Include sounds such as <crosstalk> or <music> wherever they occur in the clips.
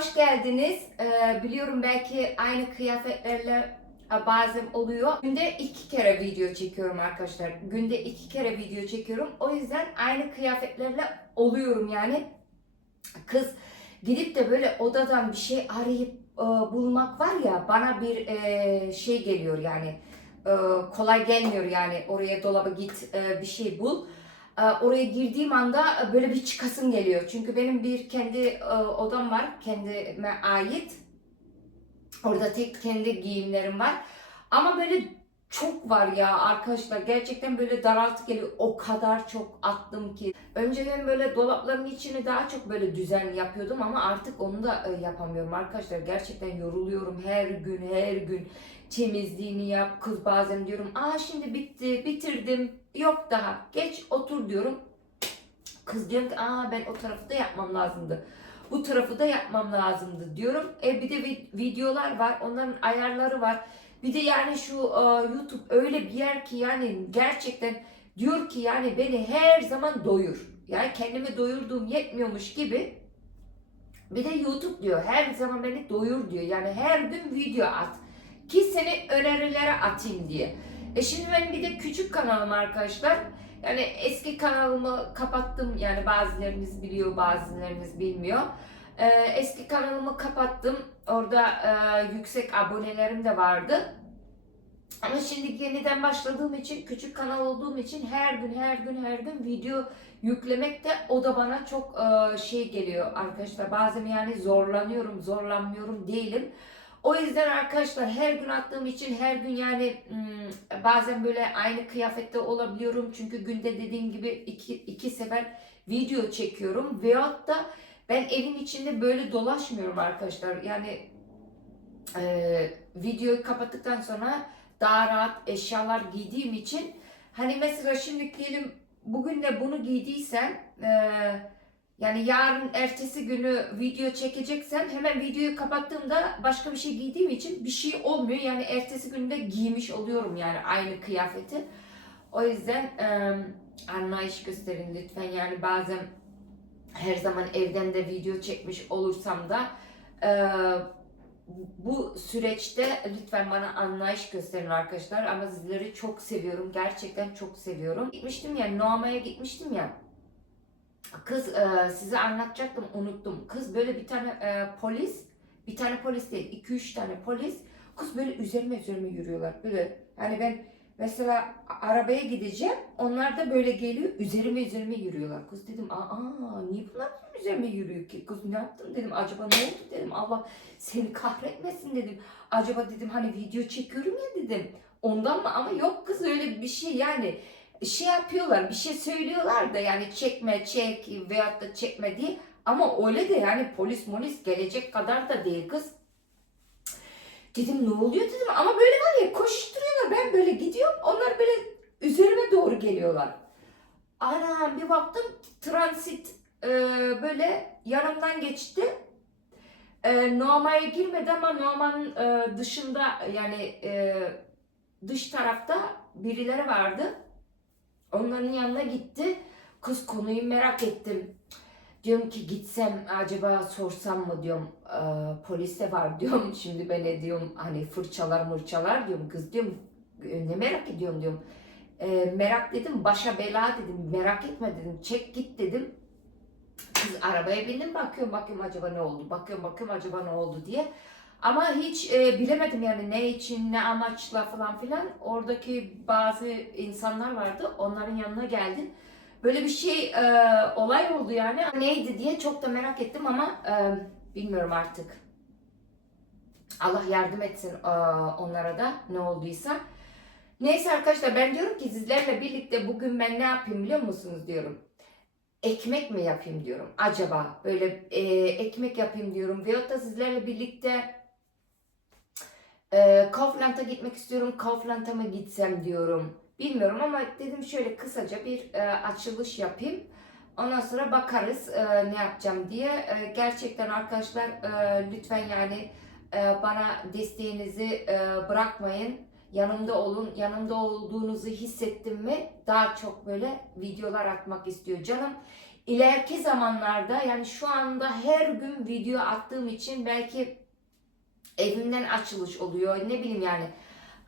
hoş geldiniz. Ee, biliyorum belki aynı kıyafetlerle e, bazen oluyor. Günde iki kere video çekiyorum arkadaşlar. Günde iki kere video çekiyorum. O yüzden aynı kıyafetlerle oluyorum yani. Kız gidip de böyle odadan bir şey arayıp e, bulmak var ya bana bir e, şey geliyor yani. Kolay gelmiyor yani oraya dolaba git bir şey bul. E, oraya girdiğim anda e, böyle bir çıkasım geliyor. Çünkü benim bir kendi e, odam var, kendime ait. Orada tek kendi giyimlerim var. Ama böyle çok var ya arkadaşlar. Gerçekten böyle daraltı geliyor. O kadar çok attım ki. Önceden böyle dolapların içini daha çok böyle düzen yapıyordum ama artık onu da e, yapamıyorum arkadaşlar. Gerçekten yoruluyorum her gün her gün. Temizliğini yap. Kız bazen diyorum aa şimdi bitti bitirdim. Yok daha geç otur diyorum. Kız diyorum ki aa ben o tarafı da yapmam lazımdı. Bu tarafı da yapmam lazımdı diyorum. E bir de vi- videolar var. Onların ayarları var. Bir de yani şu e, YouTube öyle bir yer ki yani gerçekten diyor ki yani beni her zaman doyur. Yani kendimi doyurduğum yetmiyormuş gibi bir de YouTube diyor her zaman beni doyur diyor. Yani her gün video at ki seni önerilere atayım diye. E şimdi benim bir de küçük kanalım arkadaşlar. Yani eski kanalımı kapattım. Yani bazılarınız biliyor, bazılarınız bilmiyor. Ee, eski kanalımı kapattım. Orada e, yüksek abonelerim de vardı. Ama şimdi yeniden başladığım için, küçük kanal olduğum için her gün, her gün, her gün video yüklemek de o da bana çok e, şey geliyor arkadaşlar. Bazen yani zorlanıyorum, zorlanmıyorum değilim. O yüzden arkadaşlar her gün attığım için her gün yani hmm, bazen böyle aynı kıyafette olabiliyorum. Çünkü günde dediğim gibi iki, iki sefer video çekiyorum. Veyahut da ben evin içinde böyle dolaşmıyorum arkadaşlar. Yani e, videoyu kapattıktan sonra daha rahat eşyalar giydiğim için hani mesela şimdi diyelim bugün de bunu giydiysem e, yani yarın ertesi günü video çekeceksem hemen videoyu kapattığımda başka bir şey giydiğim için bir şey olmuyor. Yani ertesi günde giymiş oluyorum yani aynı kıyafeti. O yüzden e, anlayış gösterin lütfen. Yani bazen her zaman evden de video çekmiş olursam da e, bu süreçte lütfen bana anlayış gösterin arkadaşlar. Ama sizleri çok seviyorum. Gerçekten çok seviyorum. Gitmiştim ya, Noama'ya gitmiştim ya. Kız e, size anlatacaktım unuttum. Kız böyle bir tane e, polis, bir tane polis değil, 2-3 tane polis. Kız böyle üzerime üzerime yürüyorlar. Böyle yani ben mesela arabaya gideceğim. Onlar da böyle geliyor üzerime üzerime yürüyorlar. Kız dedim aa niye bunlar üzerime yürüyor ki? Kız ne yaptın dedim. Acaba ne oldu dedim. Allah seni kahretmesin dedim. Acaba dedim hani video çekiyorum ya dedim. Ondan mı? Ama yok kız öyle bir şey yani şey yapıyorlar, bir şey söylüyorlar da yani çekme, çek veyahut da çekme diye. Ama öyle de yani polis molis gelecek kadar da değil kız. Dedim ne oluyor dedim ama böyle var ya koşturuyorlar ben böyle gidiyorum onlar böyle üzerime doğru geliyorlar. Anam bir baktım transit e, böyle yanımdan geçti. E, Noama'ya girmedi ama Noama'nın e, dışında yani e, dış tarafta birileri vardı. Onların yanına gitti. Kız konuyu merak ettim. Diyorum ki gitsem acaba sorsam mı diyorum. E, polis var <laughs> diyorum. Şimdi ben diyorum hani fırçalar mırçalar diyorum. Kız diyorum "e, ne merak ediyorum diyorum. E, merak dedim başa bela dedim. Merak etme dedim. Çek git dedim. Kız arabaya bindim bakıyorum bakıyorum acaba ne oldu. Bakıyorum bakıyorum acaba ne oldu diye. Ama hiç e, bilemedim yani ne için, ne amaçla falan filan. Oradaki bazı insanlar vardı. Onların yanına geldim. Böyle bir şey e, olay oldu yani. Neydi diye çok da merak ettim ama e, bilmiyorum artık. Allah yardım etsin e, onlara da ne olduysa. Neyse arkadaşlar ben diyorum ki sizlerle birlikte bugün ben ne yapayım biliyor musunuz diyorum. Ekmek mi yapayım diyorum. Acaba böyle e, ekmek yapayım diyorum. Veyahut da sizlerle birlikte e, Kaufland'a gitmek istiyorum. Kaufland'a mı gitsem diyorum. Bilmiyorum ama dedim şöyle kısaca bir e, açılış yapayım. Ondan sonra bakarız e, ne yapacağım diye. E, gerçekten arkadaşlar e, lütfen yani e, bana desteğinizi e, bırakmayın. Yanımda olun. Yanımda olduğunuzu hissettim mi daha çok böyle videolar atmak istiyor canım. ileriki zamanlarda yani şu anda her gün video attığım için belki evimden açılış oluyor ne bileyim yani.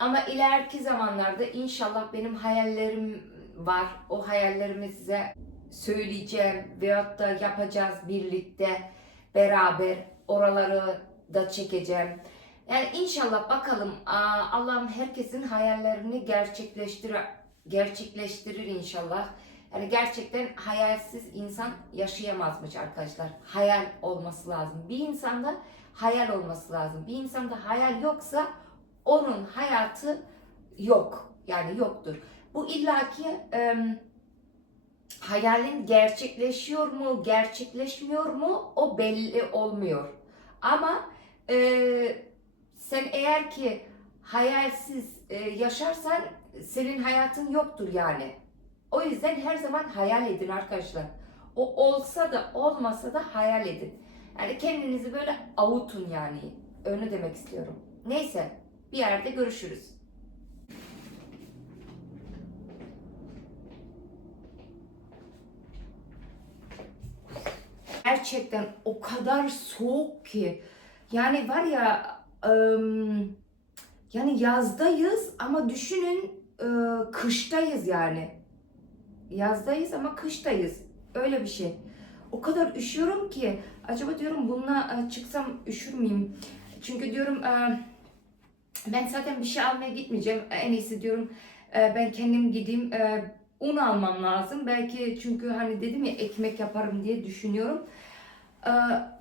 Ama ileriki zamanlarda inşallah benim hayallerim var. O hayallerimi size söyleyeceğim veyahut da yapacağız birlikte beraber oraları da çekeceğim. Yani inşallah bakalım Allah'ım herkesin hayallerini gerçekleştirir gerçekleştirir inşallah. Yani gerçekten hayalsiz insan yaşayamazmış arkadaşlar. Hayal olması lazım. Bir insanda hayal olması lazım. Bir insanda hayal yoksa onun hayatı yok. Yani yoktur. Bu illaki em, hayalin gerçekleşiyor mu, gerçekleşmiyor mu o belli olmuyor. Ama e, sen eğer ki hayalsiz e, yaşarsan senin hayatın yoktur yani. O yüzden her zaman hayal edin arkadaşlar. O olsa da olmasa da hayal edin. Yani kendinizi böyle avutun yani. Önü demek istiyorum. Neyse bir yerde görüşürüz. Gerçekten o kadar soğuk ki. Yani var ya yani yazdayız ama düşünün e, kıştayız yani. Yazdayız ama kıştayız. Öyle bir şey. O kadar üşüyorum ki acaba diyorum bununla e, çıksam üşür müyüm? Çünkü diyorum e, ben zaten bir şey almaya gitmeyeceğim. En iyisi diyorum e, ben kendim gideyim. E, un almam lazım. Belki çünkü hani dedim ya ekmek yaparım diye düşünüyorum. Ee,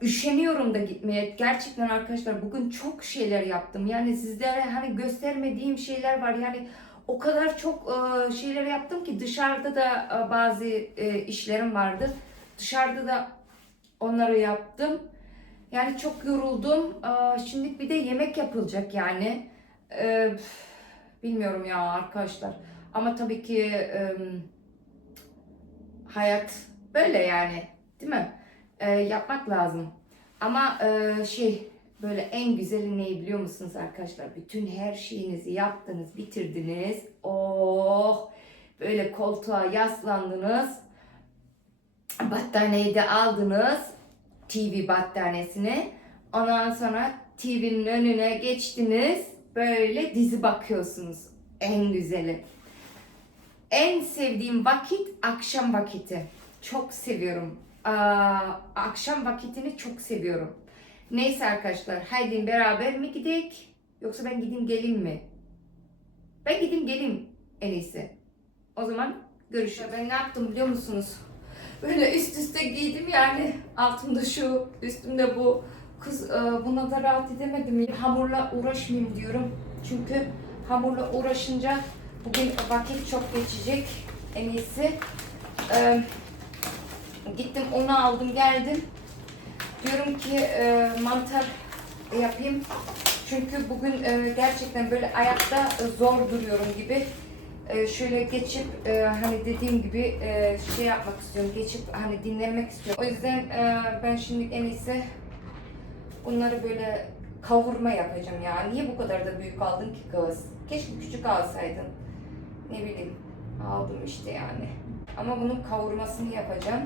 üşeniyorum da gitmeye. Gerçekten arkadaşlar bugün çok şeyler yaptım. Yani sizlere hani göstermediğim şeyler var. Yani o kadar çok e, şeyler yaptım ki dışarıda da e, bazı e, işlerim vardı. Dışarıda da onları yaptım. Yani çok yoruldum. Ee, Şimdi bir de yemek yapılacak yani. Ee, Bilmiyorum ya arkadaşlar. Ama tabii ki hayat böyle yani. Değil mi? E, yapmak lazım. Ama e, şey böyle en güzeli ne biliyor musunuz arkadaşlar? Bütün her şeyinizi yaptınız, bitirdiniz. Oh! Böyle koltuğa yaslandınız. Battaniyeyi de aldınız. TV battaniyesini. Ondan sonra TV'nin önüne geçtiniz. Böyle dizi bakıyorsunuz. En güzeli. En sevdiğim vakit akşam vakiti. Çok seviyorum. Aa, akşam vakitini çok seviyorum. Neyse arkadaşlar, haydi beraber mi gidek? Yoksa ben gideyim geleyim mi? Ben gideyim geleyim en iyisi. O zaman görüşürüz. Ben ne yaptım biliyor musunuz? Böyle üst üste giydim yani. Altımda şu, üstümde bu. Kız e, buna da rahat edemedim. Hamurla uğraşmayayım diyorum. Çünkü hamurla uğraşınca bugün vakit çok geçecek. En iyisi. E, gittim onu aldım geldim. Diyorum ki e, mantar yapayım. Çünkü bugün gerçekten böyle ayakta zor duruyorum gibi. E, şöyle geçip e, hani dediğim gibi e, şey yapmak istiyorum. Geçip hani dinlenmek istiyorum. O yüzden e, ben şimdi en iyisi bunları böyle kavurma yapacağım ya. Niye bu kadar da büyük aldın ki kız? Keşke küçük alsaydın. Ne bileyim. Aldım işte yani. Ama bunun kavurmasını yapacağım.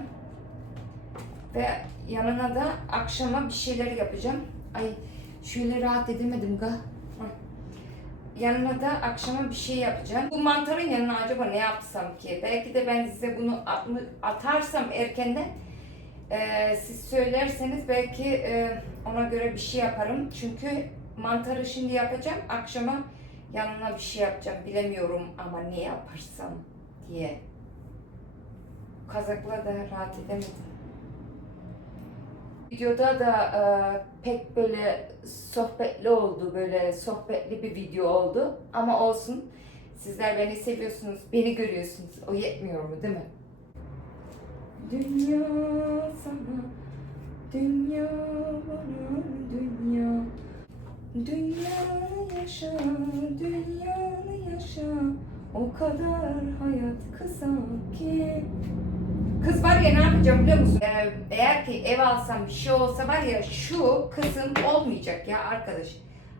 Ve yanına da akşama bir şeyler yapacağım. Ay şöyle rahat edemedim ga. Yanına da akşama bir şey yapacağım. Bu mantarın yanına acaba ne yapsam ki? Belki de ben size bunu at- atarsam erkenden e, siz söylerseniz belki e, ona göre bir şey yaparım. Çünkü mantarı şimdi yapacağım. Akşama yanına bir şey yapacağım. Bilemiyorum ama ne yaparsam diye. Kazakla da rahat edemedim. Videoda da e, pek böyle sohbetli oldu, böyle sohbetli bir video oldu. Ama olsun, sizler beni seviyorsunuz, beni görüyorsunuz. O yetmiyor mu değil mi? Dünya sana, dünya bana, dünya. Dünya yaşa, dünyanı yaşa. O kadar hayat kısa ki. Kız var ya ne yapacağım biliyor musun? Ee, eğer ki ev alsam bir şey olsa var ya şu kısım olmayacak ya arkadaş.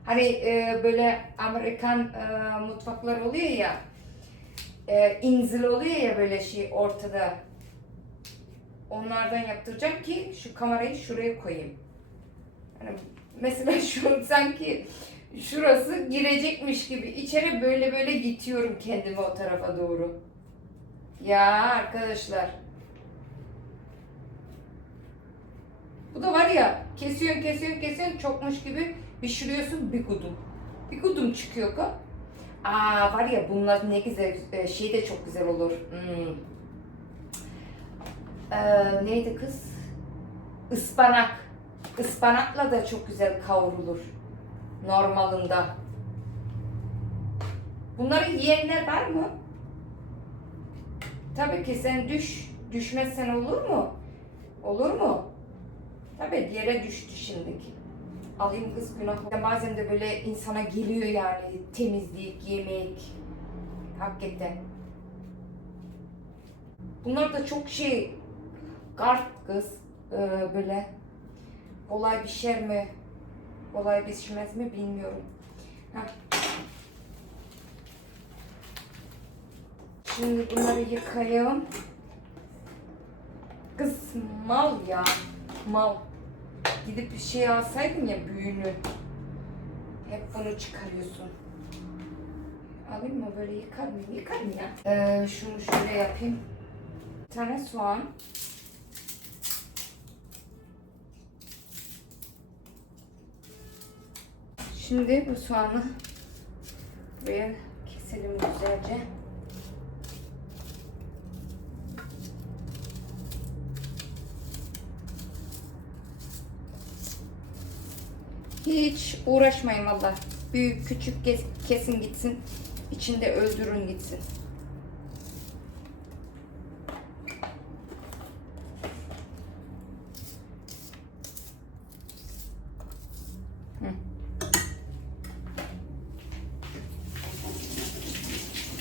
Hani e, böyle Amerikan e, mutfaklar oluyor ya. E, inzil oluyor ya böyle şey ortada. onlardan yaptıracağım ki şu kamerayı şuraya koyayım. Yani mesela <laughs> şu sanki şurası girecekmiş gibi içeri böyle böyle gitiyorum kendimi o tarafa doğru. Ya arkadaşlar. Bu da var ya kesiyorsun kesiyorsun kesiyorsun çokmuş gibi pişiriyorsun bir gudum. Bir gudum çıkıyor ka. Aa var ya bunlar ne güzel e, şey de çok güzel olur. Hmm. Ee, neydi kız? Ispanak. Ispanakla da çok güzel kavrulur. Normalinde. Bunları yiyenler var mı? Tabii ki sen düş. Düşmezsen olur mu? Olur mu? Tabii yere düştü şimdiki. Alayım kız günah. Bazen de böyle insana geliyor yani temizlik, yemek. Hakikaten. Bunlar da çok şey kart kız ee, böyle kolay pişer mi kolay pişmez mi bilmiyorum. Heh. Şimdi bunları yıkayalım. Kız mal ya. Mal. Gidip bir şey alsaydın ya büyüğünü. Hep bunu çıkarıyorsun. Alayım mı böyle yıkar mıyım? Yıkarım ya. Ee, şunu şöyle yapayım. Bir tane soğan. Şimdi bu soğanı buraya keselim güzelce. Hiç uğraşmayın valla. Büyük küçük kes- kesin gitsin. İçinde öldürün gitsin. Hı.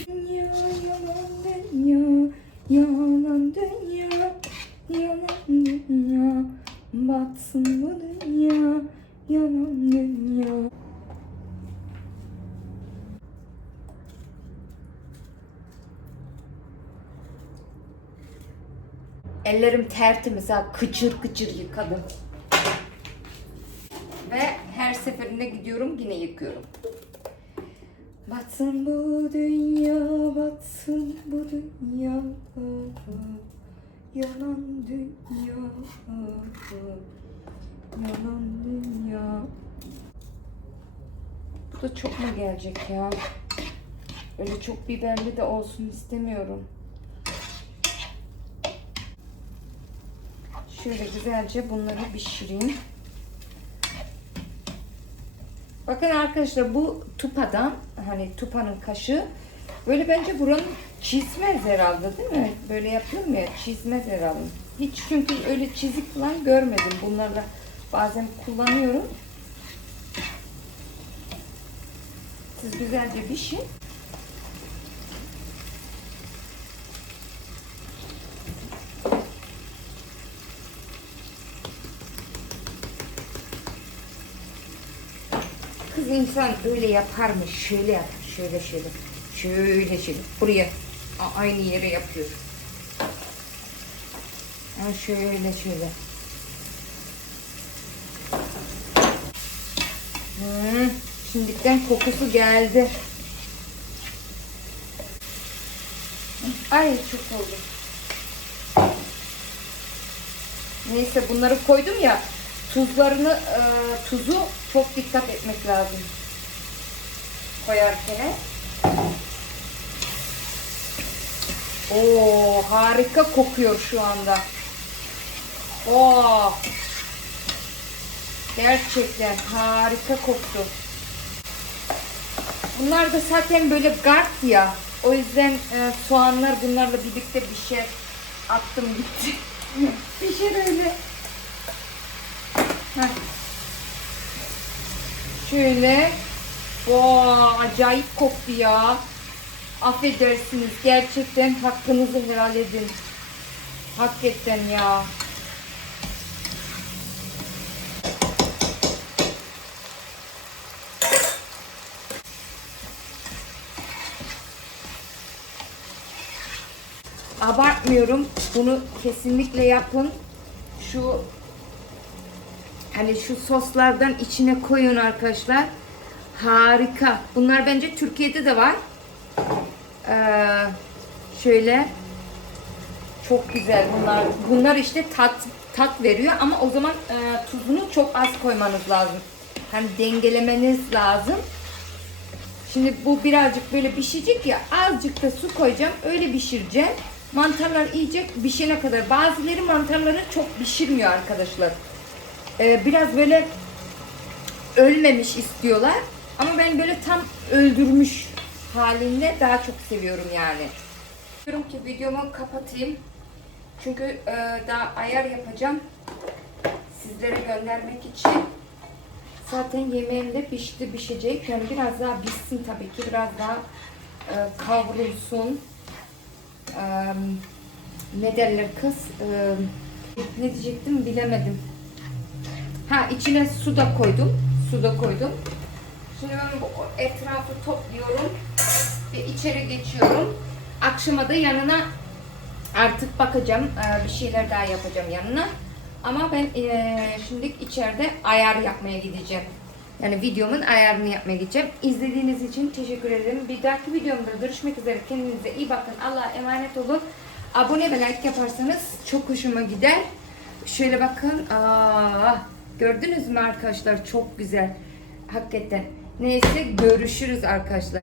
Dünya yalan dünya, yalan dünya, yalan dünya, batsın bu dünya, yalan dünya. Ellerim tertemiz ha, kıçır kıçır yıkadım. Ve her seferinde gidiyorum yine yıkıyorum. Batsın bu dünya, batsın bu dünya. Yalan dünya, yalan dünya. Bu da çok mu gelecek ya? Öyle çok biberli de olsun istemiyorum. Şöyle güzelce bunları pişireyim. Bakın arkadaşlar bu tupadan hani tupanın kaşığı böyle bence buranın çizmez herhalde değil mi? Böyle yapıyorum ya çizmez herhalde. Hiç çünkü öyle çizik falan görmedim. Bunlarla bazen kullanıyorum. Siz güzelce pişin. Kız insan öyle yapar mı? Şöyle yapar. Şöyle şöyle. Şöyle şöyle. Buraya. Aynı yere yapıyor. Ha şöyle şöyle. Hmm, şimdiden kokusu geldi. Ay çok oldu. Neyse bunları koydum ya. Tuzlarını, e, tuzu çok dikkat etmek lazım. Koyarken. Oo harika kokuyor şu anda. Oo. Gerçekten harika koktu. Bunlar da zaten böyle gart ya. O yüzden e, soğanlar bunlarla birlikte pişer. Attım gitti. pişer <laughs> öyle. Şöyle. Oo, acayip koktu ya. Affedersiniz. Gerçekten hakkınızı helal edin. Hakikaten ya. abartmıyorum. Bunu kesinlikle yapın. Şu hani şu soslardan içine koyun arkadaşlar. Harika. Bunlar bence Türkiye'de de var. Ee, şöyle çok güzel bunlar. Bunlar işte tat tat veriyor ama o zaman e, tuzunu çok az koymanız lazım. Hani dengelemeniz lazım. Şimdi bu birazcık böyle pişecek ya azıcık da su koyacağım öyle pişireceğim. Mantarlar iyice pişene kadar. Bazıları mantarları çok pişirmiyor arkadaşlar. Ee, biraz böyle ölmemiş istiyorlar. Ama ben böyle tam öldürmüş halinde daha çok seviyorum yani. Diyorum ki videomu kapatayım. Çünkü e, daha ayar yapacağım. Sizlere göndermek için. Zaten yemeğim de pişti, pişecek. Yani biraz daha pişsin tabii ki. Biraz daha e, kavrulsun. E, ne derler kız? E, ne diyecektim bilemedim. Ha içine su da koydum. Su da koydum. Şimdi ben bu etrafı topluyorum ve içeri geçiyorum. Akşama da yanına artık bakacağım. e, Bir şeyler daha yapacağım yanına. Ama ben e, şimdi içeride ayar yapmaya gideceğim. Yani videomun ayarını yapmaya gideceğim. İzlediğiniz için teşekkür ederim. Bir dahaki videomda görüşmek üzere. Kendinize iyi bakın. Allah'a emanet olun. Abone ve like yaparsanız çok hoşuma gider. Şöyle bakın. Aa, gördünüz mü arkadaşlar? Çok güzel. Hakikaten. Neyse görüşürüz arkadaşlar.